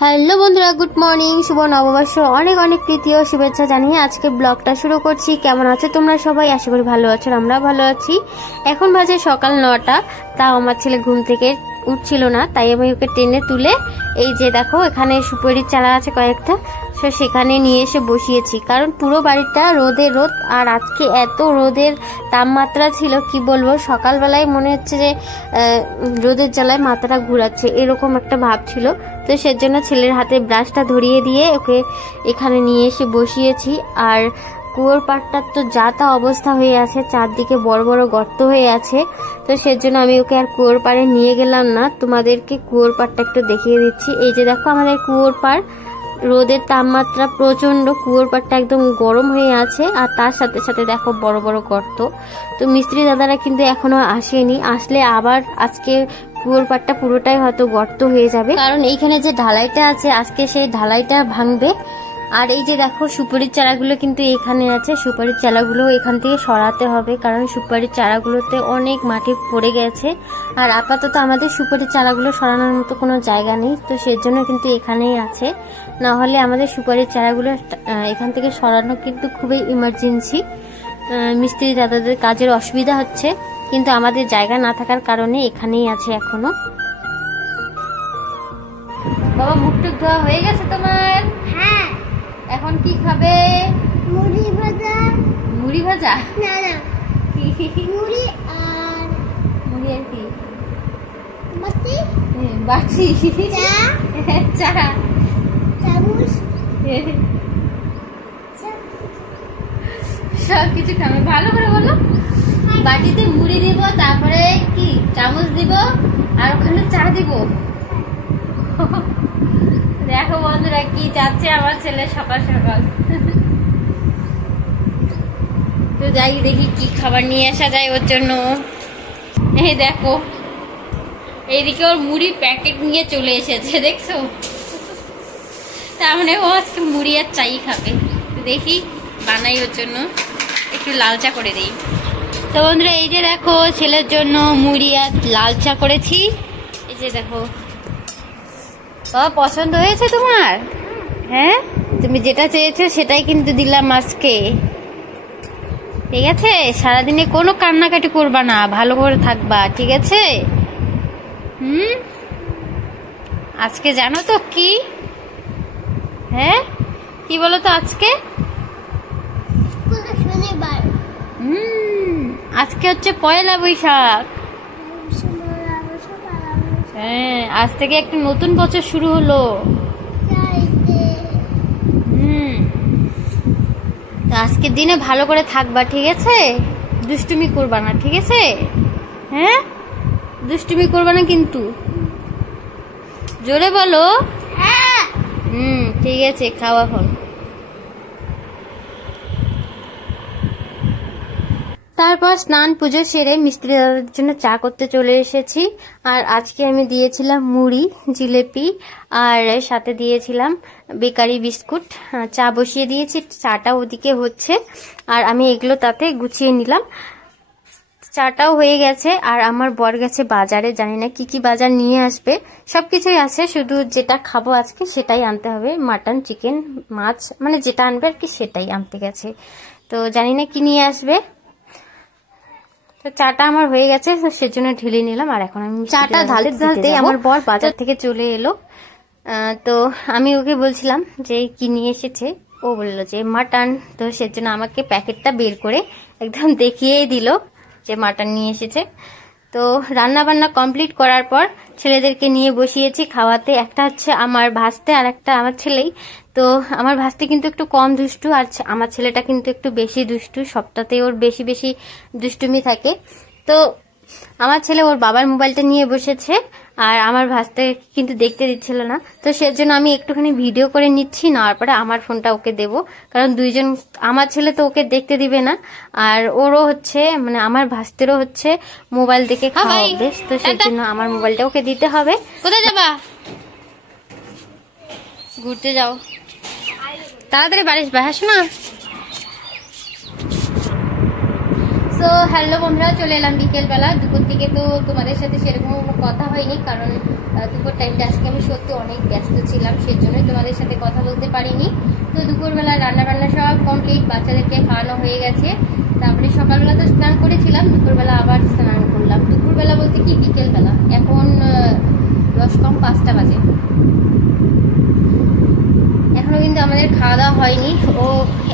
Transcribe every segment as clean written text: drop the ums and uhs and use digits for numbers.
Hello বন্ধুরা, good morning, শুভ নববর্ষ, অনেক অনেক প্রীতি ও শুভেচ্ছা জানিয়ে আজকে ব্লগটা শুরু করছি। কেমন আছো তোমরা সবাই? আশা করি ভালো আছো, আমরা ভালো আছি। এখন বাজে সকাল 9টা, তাও আমার ছেলে ঘুম থেকে উঠছিল না, তাই আমি ওকে টেনে তুলে এই যে দেখো এখানে সুপারির চারা আছে কয়েকটা, সেখানে নিয়ে এসে বসিয়েছি। কারণ পুরো বাড়িটা রোদে রোদ, আর আজকে এত রোদের তাপমাত্রা ছিল কি বলবো। সকালবেলায় মনে হচ্ছে যে রোদের জ্বালায় মাথাটা ঘুরাচ্ছে, এরকম একটা ভাব ছিল। তো সেজন্য ছেলের হাতে ব্রাশটা ধরিয়ে দিয়ে ওকে এখানে নিয়ে এসে বসিয়েছি। আর কুয়োর পাড়টার তো যা তা অবস্থা হয়ে আছে, চারদিকে বড় বড় গর্ত হয়ে আছে। তো সেজন্য আমি ওকে আর কুয়োর পাড়ে নিয়ে গেলাম না, তোমাদেরকে কুয়োর পাড়টা একটু দেখিয়ে দিচ্ছি। এই যে দেখো আমাদের কুয়োর পাড়, রোদের তাপমাত্রা প্রচন্ড, কুয়োর পাড়টা একদম গরম হয়ে আছে। আর তার সাথে সাথে দেখো বড় বড় গর্ত। তো মিস্ত্রি দাদারা কিন্তু এখনো আসেনি, আসলে আবার আজকে কুয়োর পাড়টা পুরোটাই হয়তো গর্ত হয়ে যাবে, কারণ এইখানে যে ঢালাইটা আছে আজকে সেই ঢালাইটা ভাঙবে। আর এই যে দেখো সুপারির চারাগুলো কিন্তু এখানে আছে, সুপারির চারাগুলো এখান থেকে সরাতে হবে, কারণ সুপারির চারাগুলোতে অনেক মাটি পড়ে গেছে। আর আপাতত আমাদের সুপারির চারাগুলো সরানোর মতো কোনো জায়গা নেই, তো সেজন্য কিন্তু এখানেই আছে। না হলে আমাদের সুপারির চারাগুলো এখান থেকে সরানো কিন্তু খুবই ইমার্জেন্সি। মিস্ত্রি দাদাদের কাজের অসুবিধা হচ্ছে, কিন্তু আমাদের জায়গা না থাকার কারণে এখানেই আছে এখনো। বাবা, মুখ টুক ধোয়া হয়ে গেছে তোমার? হ্যাঁ। এখন কি খাবে? মুড়ি ভাজা। মুড়ি ভাজা? না না, মুড়ি আর কি? বাটি। বাটি? চা। চা। চামচ। সব কিছু খাবে, ভালো করে বলো। বাটিতে মুড়ি দিব, তারপরে কি চামচ দিব, আর ওখানে চা দিব। দেখো বন্ধুরা কি যাচ্ছে আমার ছেলে সকাল সকাল। তো যাই দেখি কি খাবার নিয়ে আসা যায় ওর জন্য। এই দেখো এইদিকে ওর মুড়ি প্যাকেট নিয়ে চলে এসেছে, দেখছো? তার মানে ও আজকে মুড়ি আর চাই খাবে। দেখি বানাই ওর জন্য, একটু লাল চা করে দিই। তো বন্ধুরা এই যে দেখো ছেলের জন্য মুড়ি আর লাল চা করেছি। এই যে দেখো। বাবা, পছন্দ হয়েছে তোমার? হ্যাঁ, তুমি যেটা চেয়েছো সেটাই কিন্তু দিলাম আজকে, ঠিক আছে? সারাদিনে কোনো কান্নাকাটি করবা না, ভালো করে থাকবা, ঠিক আছে? আজকে জানো তো কি? হ্যাঁ, কি বলো তো আজকে? শনিবার। আজকে হচ্ছে পয়লা বৈশাখ। হ্যাঁ, আজ থেকে একটা নতুন বছর শুরু হলো। তো আজকের দিনে ভালো করে থাকবা, ঠিক আছে? দুষ্টুমি করবা না, ঠিক আছে? হ্যাঁ, দুষ্টুমি করবা না কিন্তু, জোরে বলো। হ্যাঁ। ঠিক আছে, খাও এখন। তারপর স্নান পুজো সেরে মিস্ত্রি দাদাদের জন্য চা করতে চলে এসেছি। আর আজকে আমি দিয়েছিলাম মুড়ি, জিলেপি, আর সাথে দিয়েছিলাম বেকারি বিস্কুট। চা বসিয়ে দিয়েছি, চাটা ওদিকে হচ্ছে, আর আমি এগুলো তাতে গুছিয়ে নিলাম। চাটাও হয়ে গেছে, আর আমার বর গেছে বাজারে, জানি না কি কি বাজার নিয়ে আসবে। সবকিছুই আছে, শুধু যেটা খাবো আজকে সেটাই আনতে হবে, মাটন, চিকেন, মাছ, মানে যেটা আনবে আর কি সেটাই আনতে গেছে। তো জানি না কি নিয়ে আসবে। তো চাটা আমার হয়ে গেছে, তো সেজন্য ঢেলে নিলাম। আর এখন আমি চাটা ঢালতে ঢালতে আমার বর বাজার থেকে চলে এলো। তো আমি ওকে বলছিলাম যে কি নিয়ে এসেছে, ও বললো যে মাটন। তো সেজন্য আমাকে প্যাকেটটা বের করে একদম দেখিয়েই দিল যে মাটন নিয়ে এসেছে। তো রান্না বান্না কমপ্লিট করার পর ছেলেদেরকে নিয়ে বসিয়েছি খাওয়াতে। একটা হচ্ছে আমার ভাস্তে আর একটা আমার ছেলেই। তো আমার ভাস্তে কিন্তু একটু কম দুষ্টু, আর আমার ছেলেটা কিন্তু একটু বেশি দুষ্টু, সবটাতে ওর বেশি বেশি দুষ্টুমি থাকে। তো আমার ছেলে ওর বাবার মোবাইলটা নিয়ে বসেছে, আর আমার ভাস্তে কিন্তু দেখতে দিচ্ছিল না। তো সেজন্য আমি একটুখানি ভিডিও করে নিচ্ছি, নেওয়ার পরে আমার ফোনটা ওকে দেব, কারণ দুইজন, আমার ছেলে তো ওকে দেখতে দিবে না, আর ওরও হচ্ছে মানে আমার ভাস্তেরও হচ্ছে মোবাইল দেখে খাওয়া অভ্যেস। তো সেজন্য আমার মোবাইলটা ওকে দিতে হবে। কোথায় যাবা? ঘুরতে যাও, তাড়াতাড়ি বাড়ি আসবে। হ্যাঁ শোনা, সো হ্যালো বন্ধুরা, চলে এলাম বিকেলবেলা। দুপুর থেকে তো তোমাদের সাথে সেরকম কথা হয়নি, কারণ দুপুর টাইমটা আজকে আমি সত্যি অনেক ব্যস্ত ছিলাম, সেজন্যই তোমাদের সাথে কথা বলতে পারিনি। তো দুপুরবেলা রান্না সব কমপ্লিট, বাচ্চাদেরকে খাওয়ানো হয়ে গেছে। তারপরে সকালবেলা তো স্নান করেছিলাম, দুপুরবেলা আবার স্নান করলাম। দুপুরবেলা বলতে কি বিকেলবেলা, এখন 10:05 বাজে। এখনো কিন্তু আমাদের খাওয়া দাওয়া হয়নি। ও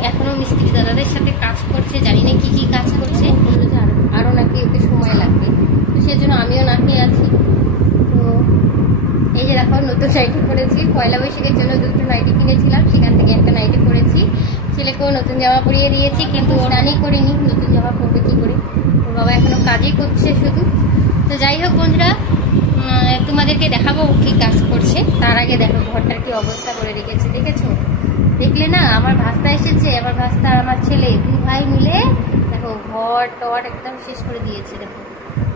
এখনো মিস্ত্রি দাদাদের সাথে কাজ করছে, জানি না কি কি কাজ করছে, আরো নাকি ওকে সময় লাগবে, তো সেজন্য আমিও না খেয়ে আছি। তো এই যে দেখো নতুন নাইটি পরেছি, পয়লা বৈশাখের জন্য দুটো নাইটি কিনেছিলাম, সেখান থেকে একটা নাইটি পরেছি। ছেলেকেও নতুন জামা পরিয়ে দিয়েছি, কিন্তু স্নানই করিনি, নতুন জামা পরবে কি করে, ওর বাবা এখনো কাজই করছে শুধু। তো যাই হোক বন্ধুরা, তোমাদেরকে দেখাবো কি কাজ করছে। তার আগে দেখো ঘরটার কি অবস্থা করে রেখেছে, দেখেছো? দেখলে না, আমার ভাস্তা এসেছে, আমার ভাস্তা আর আমার ছেলে দুই ভাই মিলে দেখো ঘর টর একদম শেষ করে দিয়েছে। দেখো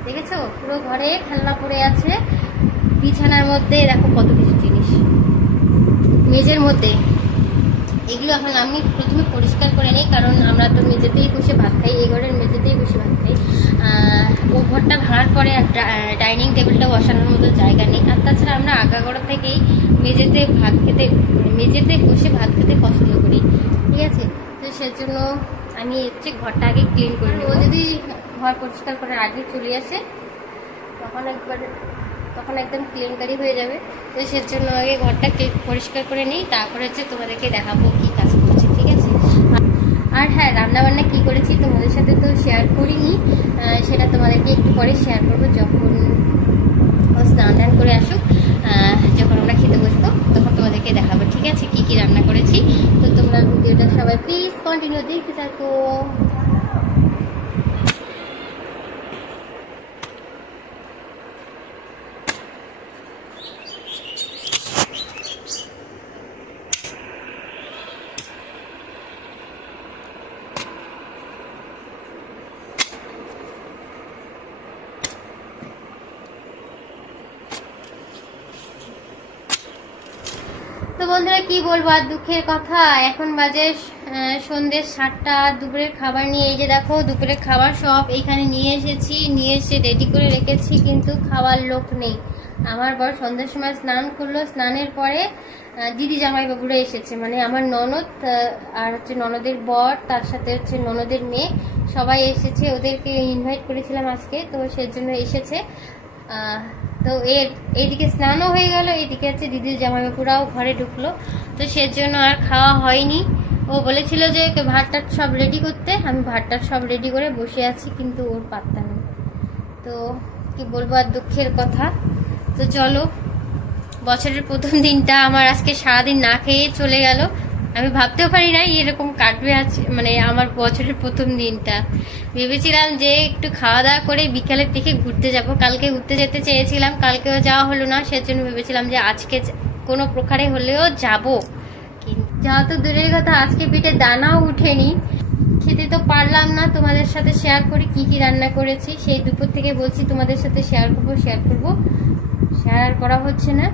দেখেছো, পুরো ঘরে খেলনা পড়ে আছে, বিছানার মধ্যে দেখো কত কিছু জিনিস, মেঝের মধ্যে। এগুলো এখন আমি প্রথমে পরিষ্কার করে নিই, কারণ আমরা তো মেঝেতেই বসে ভাত খাই, এই ঘরের মেঝেতেই বসে ভাত খাই। ও ঘরটা ভাঙার পরে ডাইনিং টেবিলটা বসানোর মতো জায়গা নেই। আর তাছাড়া আমরা আগাগোড়া থেকেই মেঝেতে বসে ভাত খেতে পছন্দ করি, ঠিক আছে? তো সেজন্য আমি হচ্ছে ঘরটা আগে ক্লিন করে নিই। ও যদি ঘর পরিষ্কার করার আগে চলে আসে তখন একদম ক্লিনকারি হয়ে যাবে। তো সেজন্য আগে ঘরটা পরিষ্কার করে নিই, তারপরে হচ্ছে তোমাদেরকে দেখাবো কি কাজ করছি, ঠিক আছে? আর হ্যাঁ, রান্নাবান্না কি করেছি তোমাদের সাথে তো শেয়ার করিনি, সেটা তোমাদেরকে একটু পরে শেয়ার করবো, যখন ও স্নান টান করে আসুক, যখন আমরা খেতে বসবো তখন তোমাদেরকে দেখাবো, ঠিক আছে, কি কি রান্না করেছি। তো তোমরা ভিডিওটা সবাই প্লিজ কন্টিনিউ দেখতে থাকো। তো বন্ধুরা কি বলবো আর দুঃখের কথা, এখন বাজে সন্ধ্যে 7টা। দুপুরের খাবার নিয়ে এই যে দেখো দুপুরের খাবার সব এইখানে নিয়ে এসে রেডি করে রেখেছি, কিন্তু খাওয়ার লোক নেই। আমার বর সন্ধ্যার সময় স্নান করলো, স্নানের পরে দিদি জামাইবাবুরা এসেছে, মানে আমার ননদ আর হচ্ছে ননদের বর, তার সাথে হচ্ছে ননদের মেয়ে, সবাই এসেছে। ওদেরকে ইনভাইট করেছিলাম আজকে, তো সেজন্য এসেছে। তো এইদিকে স্নানও হয়ে গেল, এইদিকে হচ্ছে দিদির জামাইবাবুরাও ঘরে ঢুকলো, তো সেজন্য আর খাওয়া হয়নি। ও বলেছিল যে ভাতটা সব রেডি করতে, আমি ভাতটা সব রেডি করে বসে আছি, কিন্তু ওর পাত্তা নেই। তো কি বলবো আর দুঃখের কথা। তো চলো, বছরের প্রথম দিনটা আমার আজকে সারাদিন না খেয়ে চলে গেল। আমি ভাবতেও পারি না এরকম কাটবে আছে, মানে আমার বছরের প্রথম দিনটা। ভেবেছিলাম যে একটু খাওয়া দাওয়া করে বিকালের দিকে ঘুরতে যাব, কালকে ঘুরতে যেতে চেয়েছিলাম, কালকেও যাওয়া হলো না, সেজন্য ভেবেছিলাম যে আজকে কোনো প্রকারে হলেও যাব। যাওয়া তো দূরের কথা, আজকে পেটে দানাও উঠেনি, খেতে তো পারলাম না। তোমাদের সাথে শেয়ার করি কি কি রান্না করেছি, সেই দুপুর থেকে বলছি তোমাদের সাথে শেয়ার করবো, শেয়ার করা হচ্ছে না।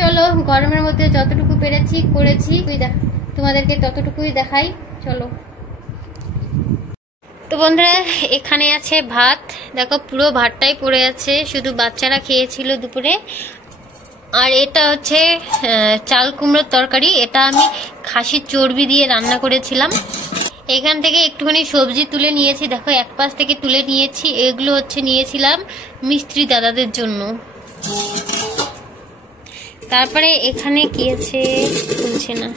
চলো, গরমের মধ্যে যতটুকু পেরেছি করেছি, তোমাদেরকে ততটুকুই দেখাই, চলো। তো বন্ধুরা এখানে আছে ভাত, দেখো পুরো ভাতটাই পড়ে আছে, শুধু বাচ্চারা খেয়েছিল দুপুরে। আর এটা হচ্ছে চাল কুমড়োর তরকারি, এটা আমি খাসির চর্বি দিয়ে রান্না করেছিলাম। এখান থেকে একটুখানি সবজি তুলে নিয়েছি, দেখো এক পাশ থেকে তুলে নিয়েছি, এগুলো হচ্ছে নিয়েছিলাম মিস্ত্রি দাদাদের জন্য। তারপরে এখানে কি আছে খুলছে না,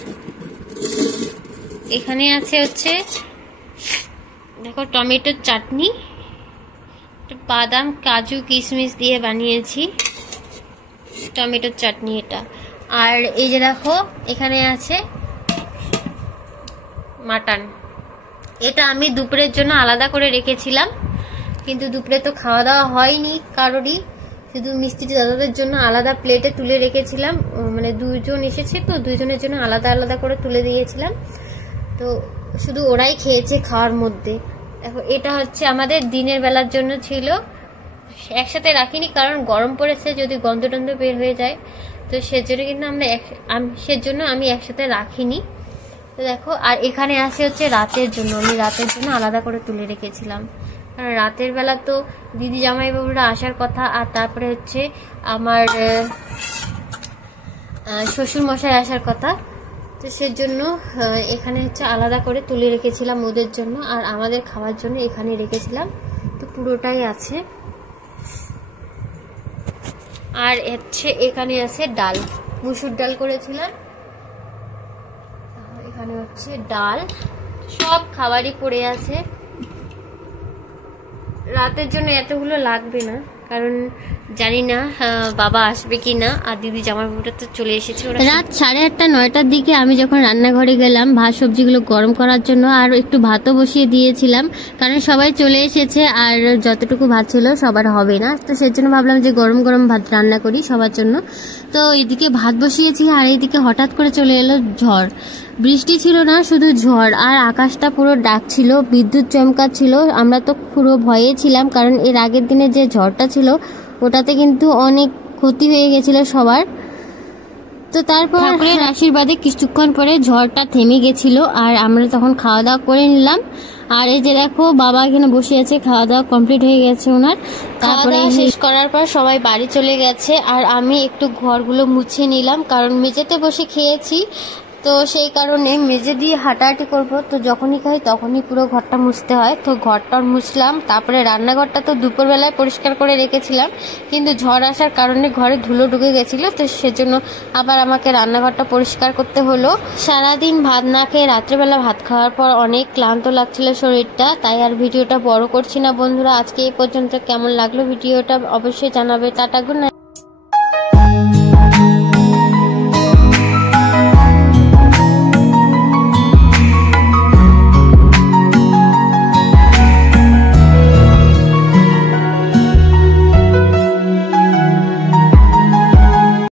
এখানে আছে হচ্ছে দেখো টমেটোর চাটনি, বাদাম কাজু কিশমিশ দিয়ে বানিয়েছি টমেটোর চাটনি এটা। আর এই যে দেখো এখানে আছে মাটন, এটা আমি দুপুরের জন্য আলাদা করে রেখেছিলাম, কিন্তু দুপুরে তো খাওয়া দাওয়া হয়নি কারোরই, শুধু মিস্ত্রি দাদাদের জন্য আলাদা প্লেটে তুলে রেখেছিলাম, মানে দুইজন এসেছে তো দুইজনের জন্য আলাদা আলাদা করে তুলে দিয়েছিলাম, তো শুধু ওরাই খেয়েছে খাওয়ার মধ্যে। দেখো এটা হচ্ছে আমাদের দিনের বেলার জন্য ছিল, একসাথে রাখিনি কারণ গরম পড়েছে, যদি গন্ধ টন্ধ বের হয়ে যায়, তো সেজন্য কিন্তু সেজন্য আমি একসাথে রাখিনি। তো দেখো, আর এখানে আছে হচ্ছে রাতের জন্য, আমি রাতের জন্য আলাদা করে তুলে রেখেছিলাম। কারণ রাতের বেলা তো দিদি জামাইবাবুরা আসার কথা, আর তারপরে হচ্ছে আমার শ্বশুর মশাই আসার কথা। তো সেজন্য এখানে হচ্ছে আলাদা করে তুলে রেখেছিলাম ওদের জন্য, আর আমাদের খাওয়ার জন্য এখানে রেখেছিলাম। তো পুরোটাই আছে। আর হচ্ছে এখানে আছে ডাল, মুসুর ডাল করেছিলাম। এখানে হচ্ছে ডাল, সব খাবারই পড়ে আছে। রাতের জন্য এতগুলো লাগবে না, কারণ জানি না বাবা আসবে কি না। আর দিদি জামাইবাবুটা তো চলে এসেছে। রাত 8:30 9টার দিকে আমি যখন রান্নাঘরে গেলাম ভাত সবজিগুলো গরম করার জন্য, আর একটু ভাতও বসিয়ে দিয়েছিলাম, কারণ সবাই চলে এসেছে আর যতটুকু ভাত ছিল সবার হবে না। তো সেজন্য ভাবলাম যে গরম গরম ভাত রান্না করি সবার জন্য। তো এইদিকে ভাত বসিয়েছি, আর এইদিকে হঠাৎ করে চলে এলো ঝড়। বৃষ্টি ছিল না, শুধু ঝড়, আর আকাশটা পুরো ডাক ছিল, বিদ্যুৎ চমকাচ্ছিল। আমরা তো পুরো ভয়ে ছিলাম, কারণ এর আগের দিনে যে ঝড়টা ছিল ওটাতে কিন্তু অনেক ক্ষতি হয়ে গেছিল সবার। তো তারপর ঠাকুরের আশীর্বাদে কিছুক্ষণ পরে ঝড়টা থেমে গেছিল, আর আমরা তখন খাওয়া দাওয়া করে নিলাম। আর এই যে দেখো বাবা এখানে বসে আছে, খাওয়া দাওয়া কমপ্লিট হয়ে গেছে ওনার। তারপরে শেষ করার পর সবাই বাড়ি চলে গেছে, আর আমি একটু ঘরগুলো মুছে নিলাম, কারণ মেঝেতে বসে খেয়েছি। তো সেই কারণে মেঝে দিয়ে হাঁটাহাঁটি করব, তো যখনই খাই তখনই পুরো ঘরটা মুছতে হয়। তো ঘরটা মুছলাম। তারপরে রান্নাঘরটা তো দুপুরবেলায় পরিষ্কার করে রেখেছিলাম, কিন্তু ঝড় আসার কারণে ঘরে ধুলো ঢুকে গেছিল, তো সেজন্য আবার আমাকে রান্নাঘরটা পরিষ্কার করতে হলো। সারাদিন ভাত না খেয়ে রাত্রেবেলা ভাত খাওয়ার পর অনেক ক্লান্ত লাগছিল শরীরটা, তাই আর ভিডিওটা বড় করছি না বন্ধুরা। আজকে এই পর্যন্ত। কেমন লাগলো ভিডিওটা অবশ্যই জানাবে। Tata, good night.